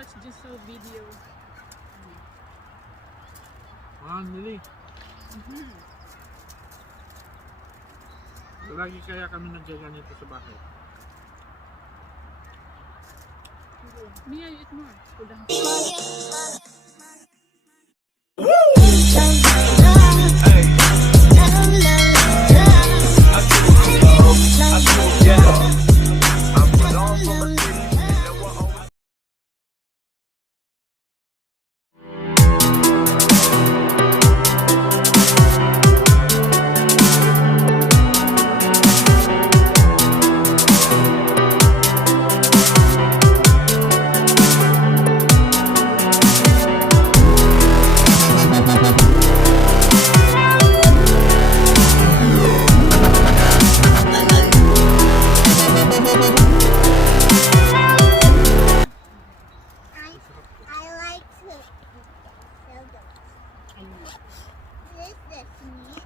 watch this whole video. Nili. Lagi kaya kami naggaganito sa bahay. Mia, you eat more. Kulang.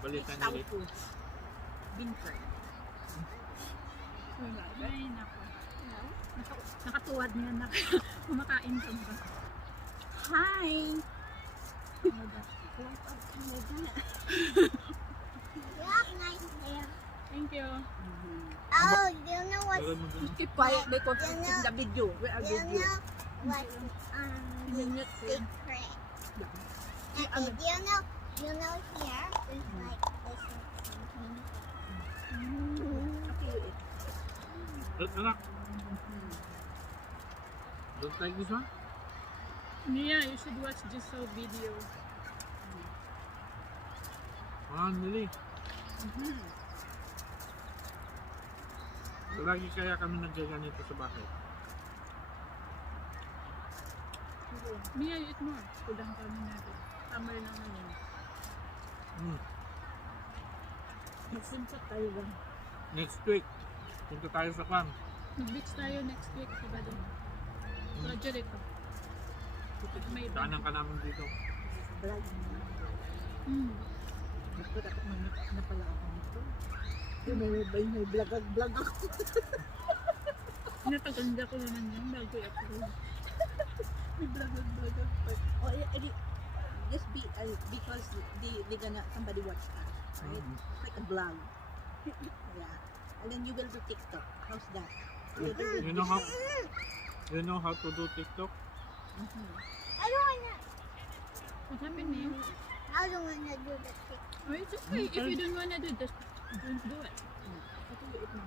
Balikan Stout nili. food. Winter. Ay, naku. Nakatuwad niya na. Kumakain ka ba? Hi! Canada. Light of Canada. You have nice hair. Thank you. Oh, you know what? Keep quiet because in the video. Where are You video? know what? Minute. Secret. Okay, do you know? You know here is like this is something. Okay, you eat. Anak. Don't like this one? Mia, you should watch this whole video. Nili. Lagi kaya kami naggaganito sa bahay. Mia, you eat more. Kulang kami natin. Tama rin naman yun. Magsimpat tayo lang. Next week, punta tayo sa farm. Mag-beach tayo next week. Sabado. Roger ito. May iba. Daanan ka namin dito. Vlog. Gusto dapat na pala ako nito. May vlog ako. Napaganda ko naman yun bago i-upload. May vlog. Oh, just be because they gonna somebody watch us, right? It's like a vlog. Yeah. And then you will do TikTok. How's that? You know how to do TikTok? I don't wanna. What happened, Mia? I don't wanna do the trick. Oh, it's okay. If you don't wanna do it, just don't do it. Okay, you eat now.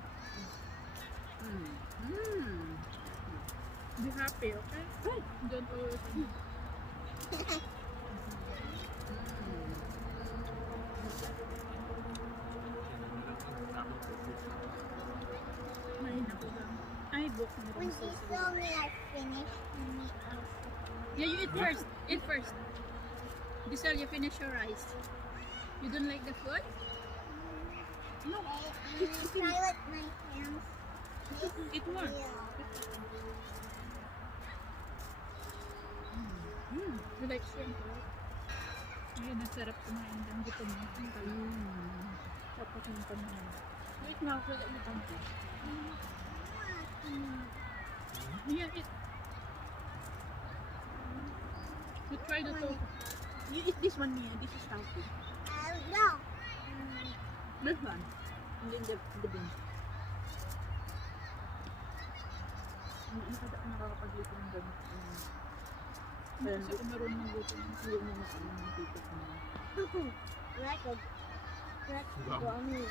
Be happy, okay? Good. Don't overthink. Ay, naku lang. Ay, book na When rin you sa saw me, I finished me also. Yeah, you eat first. Eat first. Giselle, you finish your rice. You don't like the food? No. Try with my hands. Eat more. You like shrimp, right? Ayun, nasarap kumain lang. Gutom mo. Ang kalim. Tapos yung panahan. Wait na, wala yung tangko. Yeah, eat. You try the tofu. You eat this one, Mia. This is healthy. No. This one. And then the beans. Nakakapagluto ng ganito. Hindi kasi ako marunong luto. Hindi mo na alam yung titik mo. Record. Wow. Go on me.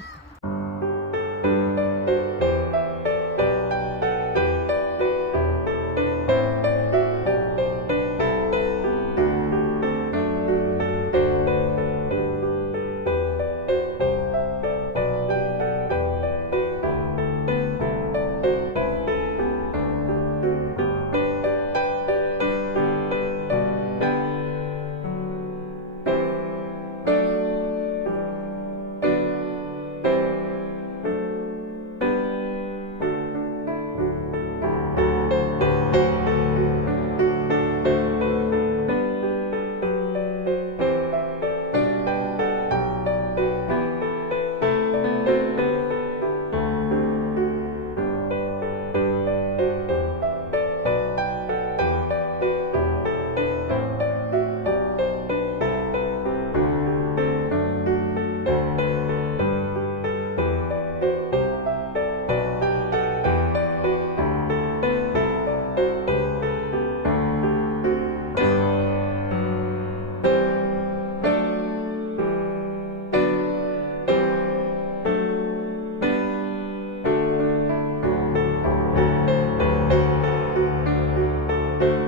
Bye.